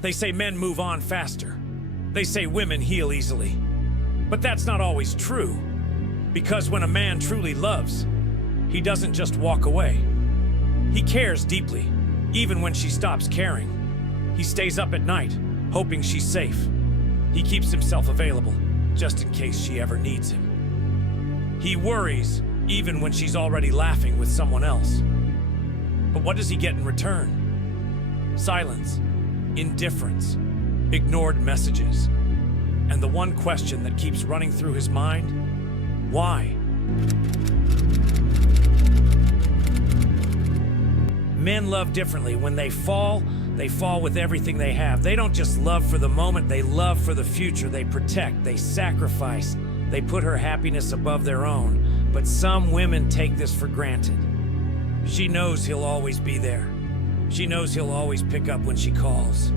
They say men move on faster. They say women heal easily. But that's not always true. Because when a man truly loves, he doesn't just walk away. He cares deeply, even when she stops caring. He stays up at night, hoping she's safe. He keeps himself available, just in case she ever needs him. He worries, even when she's already laughing with someone else. But what does he get in return? Silence, indifference, ignored messages. And the one question that keeps running through his mind: why? Men love differently. When they fall with everything they have. They don't just love for the moment, they love for the future. They protect, they sacrifice, they put her happiness above their own. But some women take this for granted. She knows he'll always be there. She knows he'll always pick up when she calls.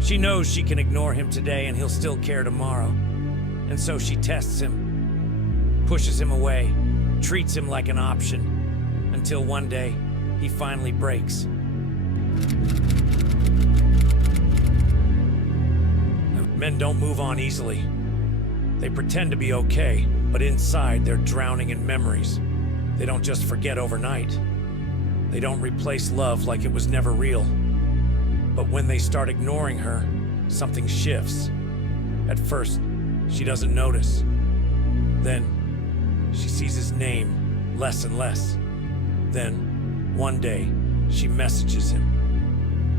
She knows she can ignore him today and he'll still care tomorrow. And so she tests him, pushes him away, treats him like an option, until one day he finally breaks. Men don't move on easily. They pretend to be okay, but inside they're drowning in memories. They don't just forget overnight. They don't replace love like it was never real. But when they start ignoring her, something shifts. At first, she doesn't notice. Then, she sees his name less and less. Then, one day, she messages him,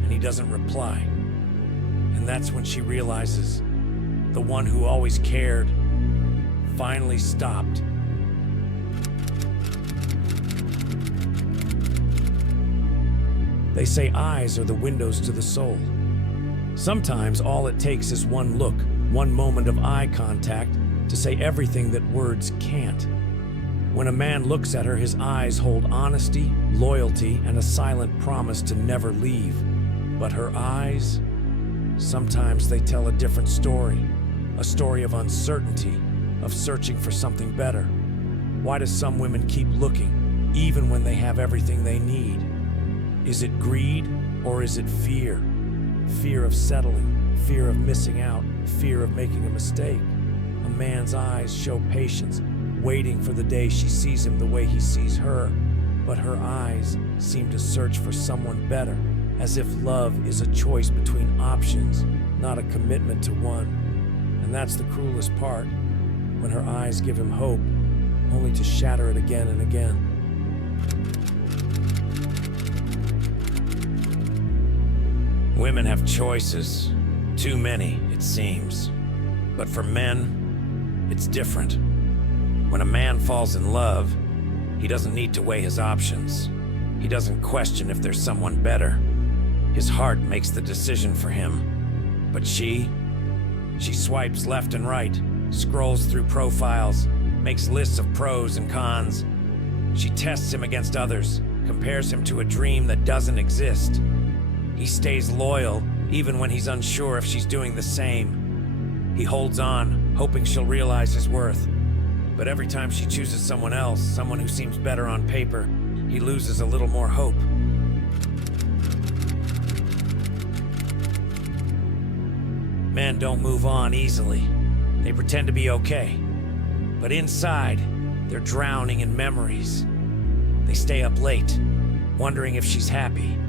and he doesn't reply. And that's when she realizes the one who always cared finally stopped. They say eyes are the windows to the soul. Sometimes all it takes is one look, one moment of eye contact to say everything that words can't. When a man looks at her, his eyes hold honesty, loyalty, and a silent promise to never leave. But her eyes, sometimes they tell a different story, a story of uncertainty, of searching for something better. Why do some women keep looking, even when they have everything they need? Is it greed, or is it fear? Fear of settling, fear of missing out, fear of making a mistake. A man's eyes show patience, waiting for the day she sees him the way he sees her. But her eyes seem to search for someone better, as if love is a choice between options, not a commitment to one. And that's the cruelest part, when her eyes give him hope, only to shatter it again and again. Women have choices, too many, it seems. But for men, it's different. When a man falls in love, he doesn't need to weigh his options. He doesn't question if there's someone better. His heart makes the decision for him. But she swipes left and right, scrolls through profiles, makes lists of pros and cons. She tests him against others, compares him to a dream that doesn't exist. He stays loyal, even when he's unsure if she's doing the same. He holds on, hoping she'll realize his worth. But every time she chooses someone else, someone who seems better on paper, he loses a little more hope. Men don't move on easily. They pretend to be okay. But inside, they're drowning in memories. They stay up late, wondering if she's happy.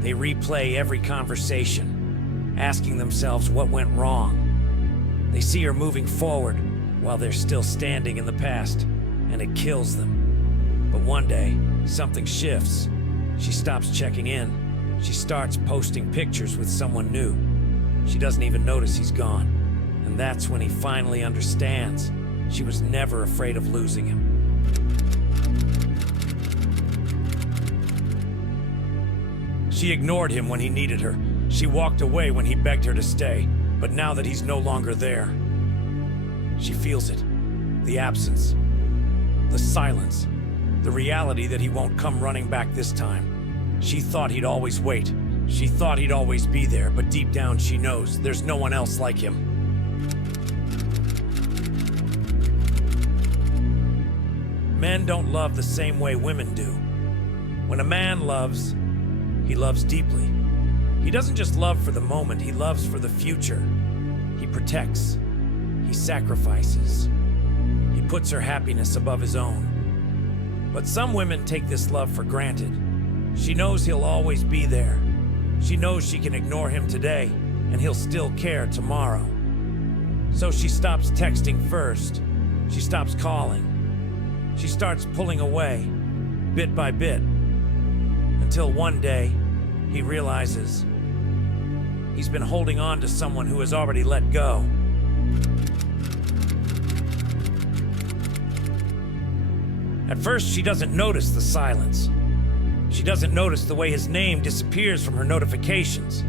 They replay every conversation, asking themselves what went wrong. They see her moving forward while they're still standing in the past, and it kills them. But one day, something shifts. She stops checking in. She starts posting pictures with someone new. She doesn't even notice he's gone. And that's when he finally understands. She was never afraid of losing him. She ignored him when he needed her. She walked away when he begged her to stay. But now that he's no longer there, she feels it. The absence. The silence. The reality that he won't come running back this time. She thought he'd always wait. She thought he'd always be there, but deep down she knows there's no one else like him. Men don't love the same way women do. When a man loves, he loves deeply. He doesn't just love for the moment, he loves for the future. He protects. He sacrifices. He puts her happiness above his own. But some women take this love for granted. She knows he'll always be there. She knows she can ignore him today, and he'll still care tomorrow. So she stops texting first. She stops calling. She starts pulling away, bit by bit, until one day, he realizes he's been holding on to someone who has already let go. At first, she doesn't notice the silence. She doesn't notice the way his name disappears from her notifications.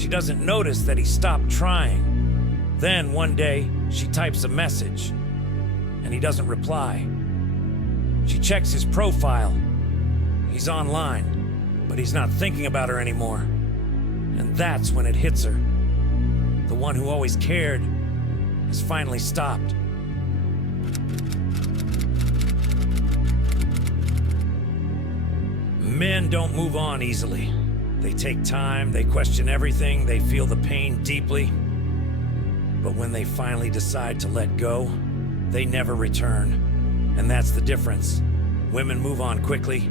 She doesn't notice that he stopped trying. Then, one day, she types a message, and he doesn't reply. She checks his profile. He's online, but he's not thinking about her anymore. And that's when it hits her. The one who always cared has finally stopped. Men don't move on easily. They take time, they question everything, they feel the pain deeply. But when they finally decide to let go, they never return. And that's the difference. Women move on quickly,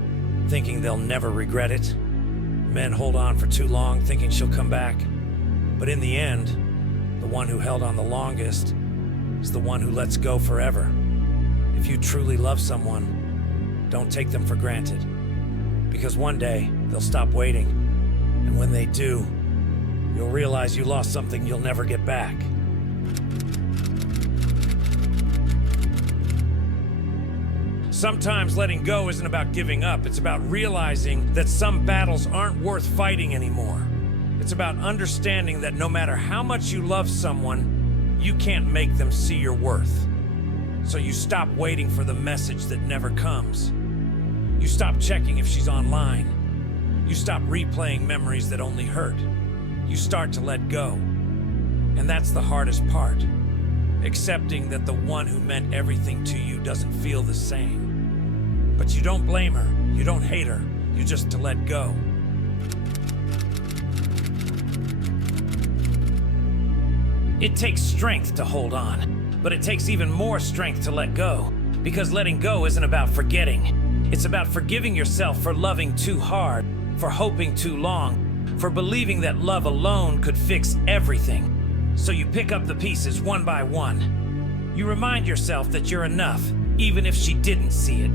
thinking they'll never regret it. Men hold on for too long, thinking she'll come back. But in the end, the one who held on the longest is the one who lets go forever. If you truly love someone, don't take them for granted. Because one day, they'll stop waiting. And when they do, you'll realize you lost something you'll never get back. Sometimes letting go isn't about giving up. It's about realizing that some battles aren't worth fighting anymore. It's about understanding that no matter how much you love someone, you can't make them see your worth. So you stop waiting for the message that never comes. You stop checking if she's online. You stop replaying memories that only hurt. You start to let go. And that's the hardest part. Accepting that the one who meant everything to you doesn't feel the same. But you don't blame her, you don't hate her, you just to let go. It takes strength to hold on, but it takes even more strength to let go. Because letting go isn't about forgetting. It's about forgiving yourself for loving too hard, for hoping too long, for believing that love alone could fix everything. So you pick up the pieces one by one. You remind yourself that you're enough, even if she didn't see it.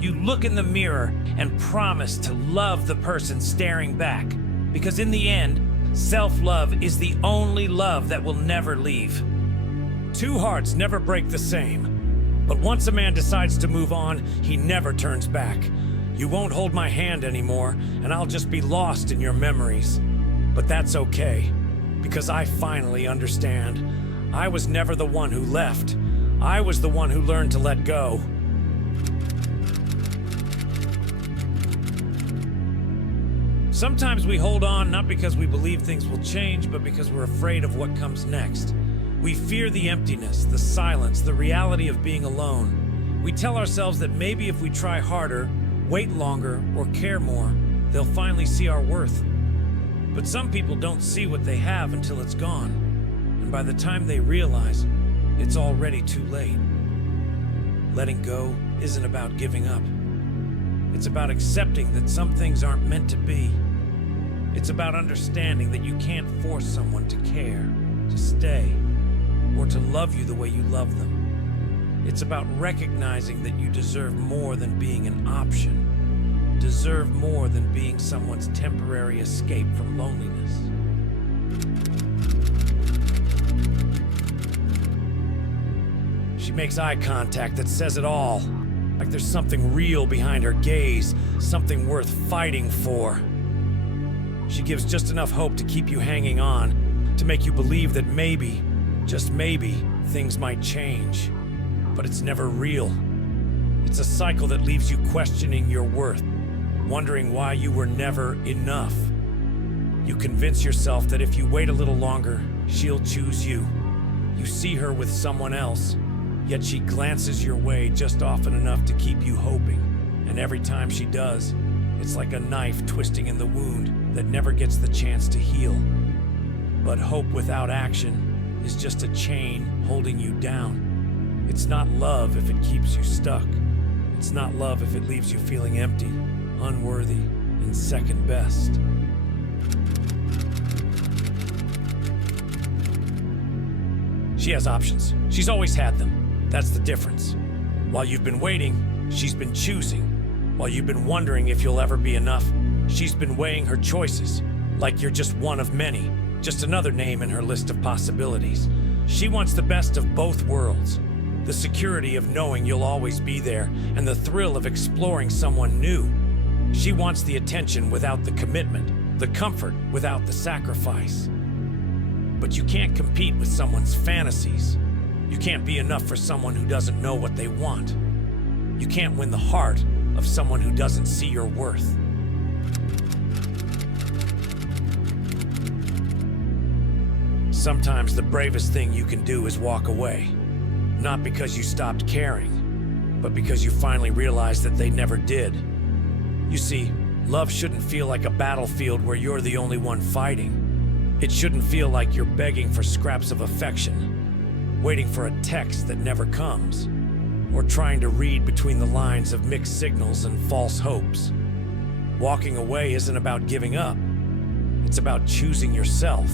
You look in the mirror and promise to love the person staring back. Because in the end, self-love is the only love that will never leave. Two hearts never break the same. But once a man decides to move on, he never turns back. You won't hold my hand anymore, and I'll just be lost in your memories. But that's okay, because I finally understand. I was never the one who left. I was the one who learned to let go. Sometimes we hold on not because we believe things will change, but because we're afraid of what comes next. We fear the emptiness, the silence, the reality of being alone. We tell ourselves that maybe if we try harder, wait longer, or care more, they'll finally see our worth. But some people don't see what they have until it's gone. And by the time they realize, it's already too late. Letting go isn't about giving up. It's about accepting that some things aren't meant to be. It's about understanding that you can't force someone to care, to stay, or to love you the way you love them. It's about recognizing that you deserve more than being an option, deserve more than being someone's temporary escape from loneliness. She makes eye contact that says it all, like there's something real behind her gaze, something worth fighting for. She gives just enough hope to keep you hanging on, to make you believe that maybe, just maybe, things might change. But it's never real. It's a cycle that leaves you questioning your worth, wondering why you were never enough. You convince yourself that if you wait a little longer, she'll choose you. You see her with someone else, yet she glances your way just often enough to keep you hoping. And every time she does, It's like a knife twisting in the wound that never gets the chance to heal. But hope without action is just a chain holding you down. It's not love if it keeps you stuck. It's not love if it leaves you feeling empty, unworthy, and second best. She has options. She's always had them. That's the difference. While you've been waiting, she's been choosing. While you've been wondering if you'll ever be enough, she's been weighing her choices, like you're just one of many, just another name in her list of possibilities. She wants the best of both worlds. The security of knowing you'll always be there, and the thrill of exploring someone new. She wants the attention without the commitment, the comfort without the sacrifice. But you can't compete with someone's fantasies. You can't be enough for someone who doesn't know what they want. You can't win the heart of someone who doesn't see your worth. Sometimes the bravest thing you can do is walk away. Not because you stopped caring, but because you finally realized that they never did. You see, love shouldn't feel like a battlefield where you're the only one fighting. It shouldn't feel like you're begging for scraps of affection, waiting for a text that never comes, or trying to read between the lines of mixed signals and false hopes. Walking away isn't about giving up. It's about choosing yourself.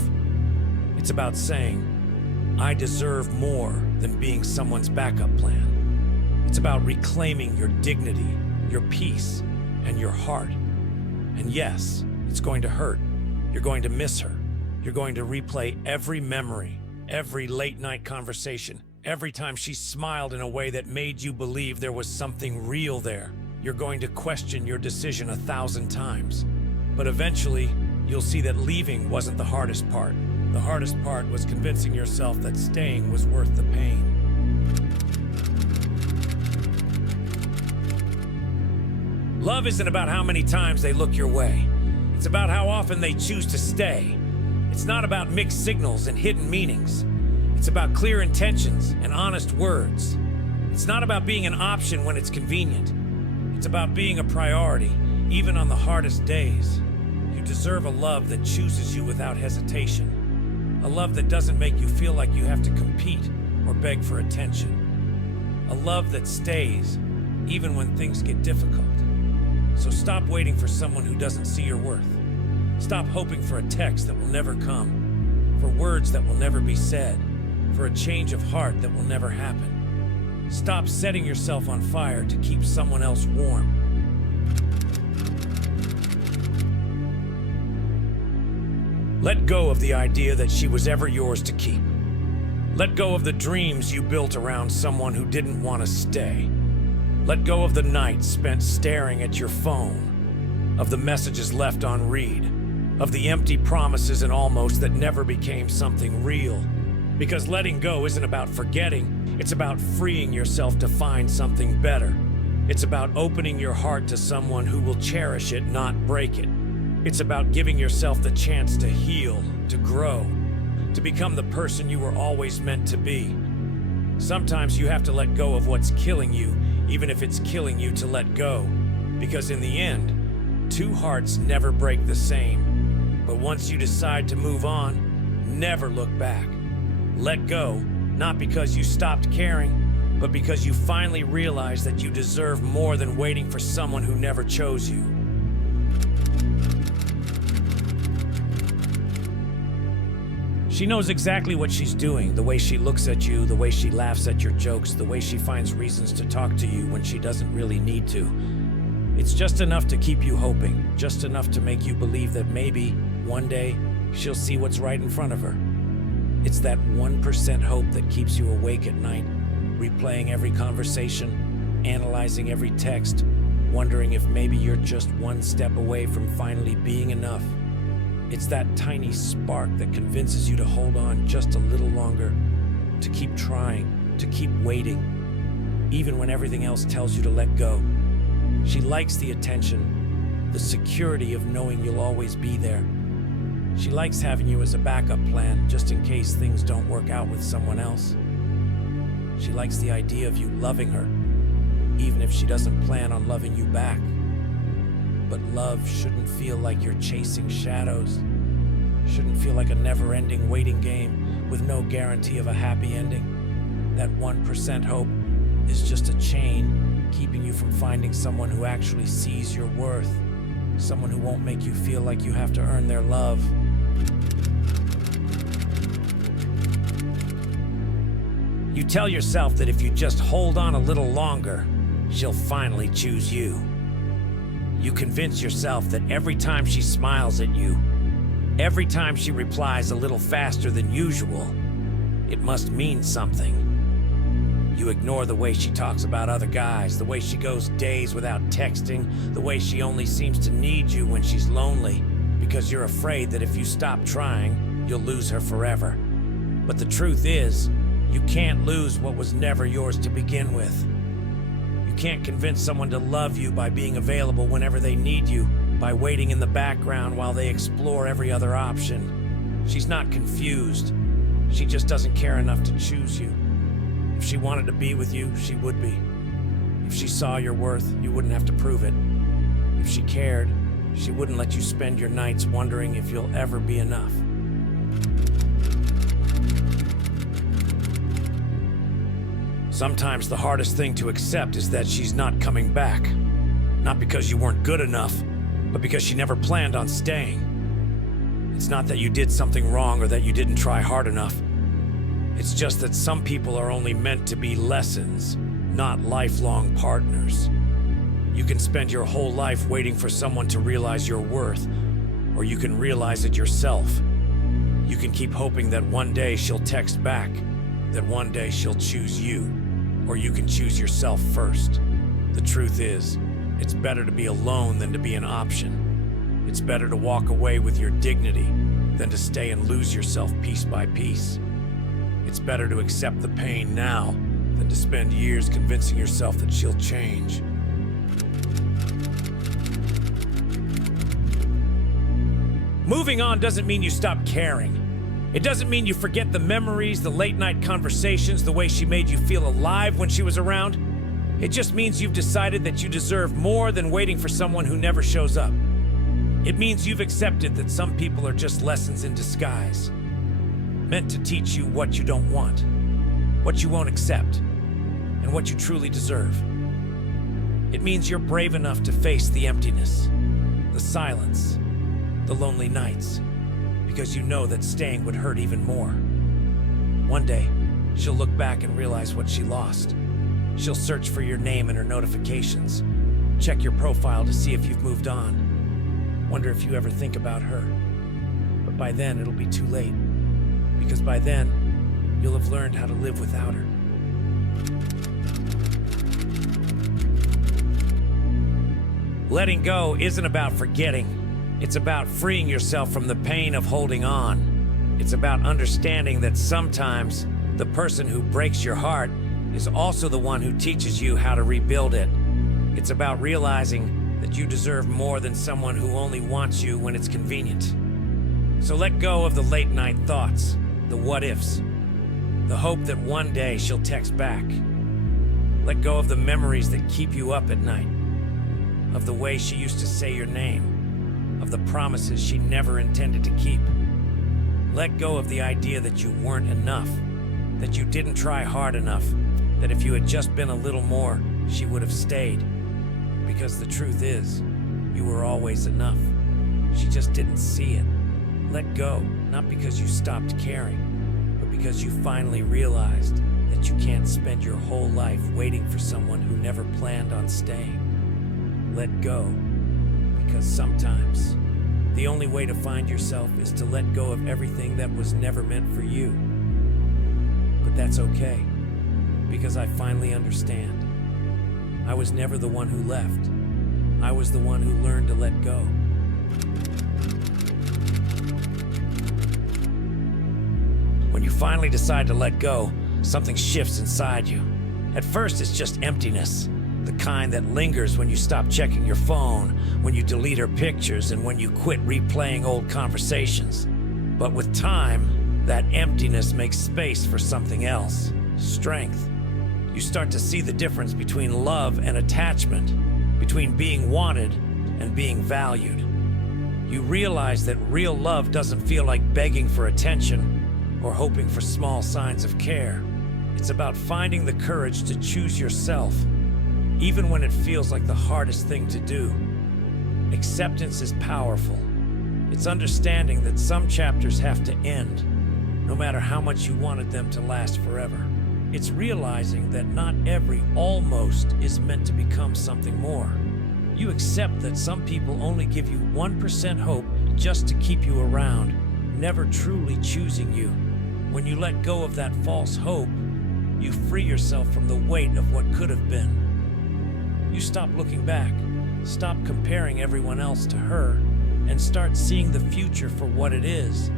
It's about saying, I deserve more than being someone's backup plan. It's about reclaiming your dignity, your peace, and your heart. And yes, it's going to hurt. You're going to miss her. You're going to replay every memory, every late-night conversation, every time she smiled in a way that made you believe there was something real there. You're going to question your decision 1,000 times. But eventually, you'll see that leaving wasn't the hardest part. The hardest part was convincing yourself that staying was worth the pain. Love isn't about how many times they look your way. It's about how often they choose to stay. It's not about mixed signals and hidden meanings. It's about clear intentions and honest words. It's not about being an option when it's convenient. It's about being a priority, even on the hardest days. You deserve a love that chooses you without hesitation. A love that doesn't make you feel like you have to compete or beg for attention. A love that stays, even when things get difficult. So stop waiting for someone who doesn't see your worth. Stop hoping for a text that will never come, for words that will never be said, for a change of heart that will never happen. Stop setting yourself on fire to keep someone else warm. Let go of the idea that she was ever yours to keep. Let go of the dreams you built around someone who didn't want to stay. Let go of the nights spent staring at your phone, of the messages left on read, of the empty promises and almost that never became something real. Because letting go isn't about forgetting, it's about freeing yourself to find something better. It's about opening your heart to someone who will cherish it, not break it. It's about giving yourself the chance to heal, to grow, to become the person you were always meant to be. Sometimes you have to let go of what's killing you, even if it's killing you to let go. Because in the end, two hearts never break the same. But once you decide to move on, never look back. Let go, not because you stopped caring, but because you finally realized that you deserve more than waiting for someone who never chose you. She knows exactly what she's doing, the way she looks at you, the way she laughs at your jokes, the way she finds reasons to talk to you when she doesn't really need to. It's just enough to keep you hoping, just enough to make you believe that maybe, one day, she'll see what's right in front of her. It's that 1% hope that keeps you awake at night, replaying every conversation, analyzing every text, wondering if maybe you're just one step away from finally being enough. It's that tiny spark that convinces you to hold on just a little longer, to keep trying, to keep waiting, even when everything else tells you to let go. She likes the attention, the security of knowing you'll always be there. She likes having you as a backup plan just in case things don't work out with someone else. She likes the idea of you loving her, even if she doesn't plan on loving you back. But love shouldn't feel like you're chasing shadows. Shouldn't feel like a never-ending waiting game with no guarantee of a happy ending. That 1% hope is just a chain keeping you from finding someone who actually sees your worth. Someone who won't make you feel like you have to earn their love. You tell yourself that if you just hold on a little longer, she'll finally choose you. You convince yourself that every time she smiles at you, every time she replies a little faster than usual, it must mean something. You ignore the way she talks about other guys, the way she goes days without texting, the way she only seems to need you when she's lonely, because you're afraid that if you stop trying, you'll lose her forever. But the truth is, you can't lose what was never yours to begin with. You can't convince someone to love you by being available whenever they need you, by waiting in the background while they explore every other option. She's not confused. She just doesn't care enough to choose you. If she wanted to be with you, she would be. If she saw your worth, you wouldn't have to prove it. If she cared, she wouldn't let you spend your nights wondering if you'll ever be enough. Sometimes the hardest thing to accept is that she's not coming back. Not because you weren't good enough, but because she never planned on staying. It's not that you did something wrong or that you didn't try hard enough. It's just that some people are only meant to be lessons, not lifelong partners. You can spend your whole life waiting for someone to realize your worth, or you can realize it yourself. You can keep hoping that one day she'll text back, that one day she'll choose you, or you can choose yourself first. The truth is, it's better to be alone than to be an option. It's better to walk away with your dignity than to stay and lose yourself piece by piece. It's better to accept the pain now than to spend years convincing yourself that she'll change. Moving on doesn't mean you stop caring. It doesn't mean you forget the memories, the late-night conversations, the way she made you feel alive when she was around. It just means you've decided that you deserve more than waiting for someone who never shows up. It means you've accepted that some people are just lessons in disguise, meant to teach you what you don't want, what you won't accept, and what you truly deserve. It means you're brave enough to face the emptiness, the silence, the lonely nights, because you know that staying would hurt even more. One day, she'll look back and realize what she lost. She'll search for your name in her notifications, check your profile to see if you've moved on, wonder if you ever think about her. But by then, it'll be too late, because by then, you'll have learned how to live without her. Letting go isn't about forgetting. It's about freeing yourself from the pain of holding on. It's about understanding that sometimes the person who breaks your heart is also the one who teaches you how to rebuild it. It's about realizing that you deserve more than someone who only wants you when it's convenient. So let go of the late-night thoughts, the what-ifs, the hope that one day she'll text back. Let go of the memories that keep you up at night, of the way she used to say your name, of the promises she never intended to keep. Let go of the idea that you weren't enough, that you didn't try hard enough, that if you had just been a little more, she would have stayed. Because the truth is, you were always enough. She just didn't see it. Let go, not because you stopped caring, but because you finally realized that you can't spend your whole life waiting for someone who never planned on staying. Let go. Because sometimes, the only way to find yourself is to let go of everything that was never meant for you. But that's okay, because I finally understand. I was never the one who left. I was the one who learned to let go. When you finally decide to let go, something shifts inside you. At first, it's just emptiness. The kind that lingers when you stop checking your phone, when you delete her pictures, and when you quit replaying old conversations. But with time, that emptiness makes space for something else. Strength. You start to see the difference between love and attachment, between being wanted and being valued. You realize that real love doesn't feel like begging for attention or hoping for small signs of care. It's about finding the courage to choose yourself, even when it feels like the hardest thing to do. Acceptance is powerful. It's understanding that some chapters have to end, no matter how much you wanted them to last forever. It's realizing that not every almost is meant to become something more. You accept that some people only give you 1% hope just to keep you around, never truly choosing you. When you let go of that false hope, you free yourself from the weight of what could have been. You stop looking back, stop comparing everyone else to her, and start seeing the future for what it is,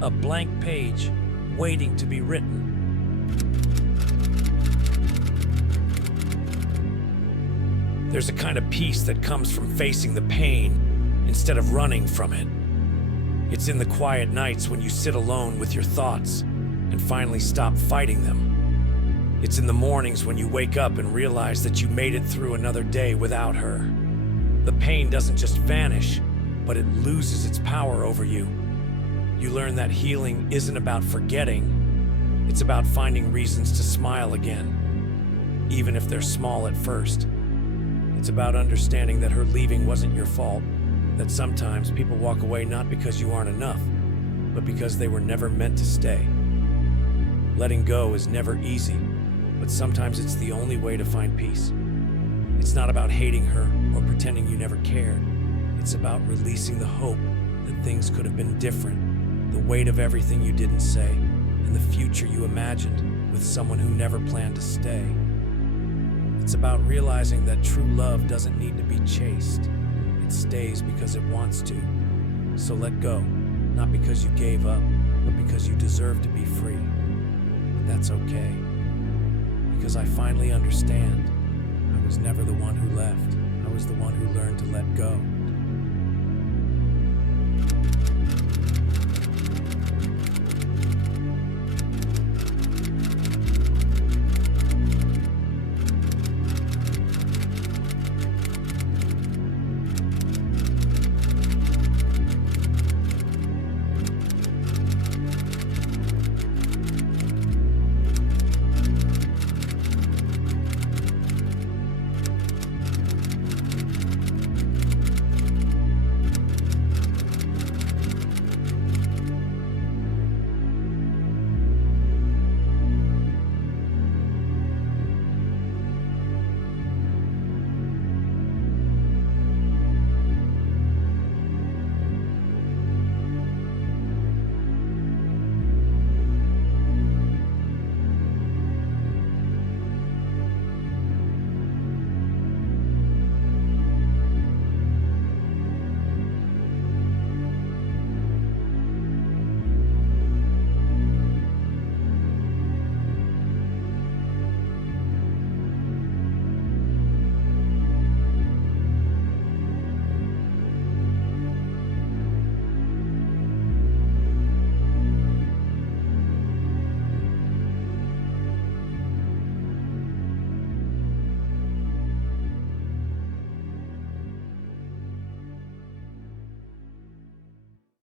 a blank page waiting to be written. There's a kind of peace that comes from facing the pain instead of running from it. It's in the quiet nights when you sit alone with your thoughts and finally stop fighting them. It's in the mornings when you wake up and realize that you made it through another day without her. The pain doesn't just vanish, but it loses its power over you. You learn that healing isn't about forgetting, it's about finding reasons to smile again, even if they're small at first. It's about understanding that her leaving wasn't your fault, that sometimes people walk away not because you aren't enough, but because they were never meant to stay. Letting go is never easy, but sometimes it's the only way to find peace. It's not about hating her or pretending you never cared. It's about releasing the hope that things could have been different, the weight of everything you didn't say, and the future you imagined with someone who never planned to stay. It's about realizing that true love doesn't need to be chased. It stays because it wants to. So let go, not because you gave up, but because you deserve to be free. But that's okay, because I finally understand. I was never the one who left. I was the one who learned to let go.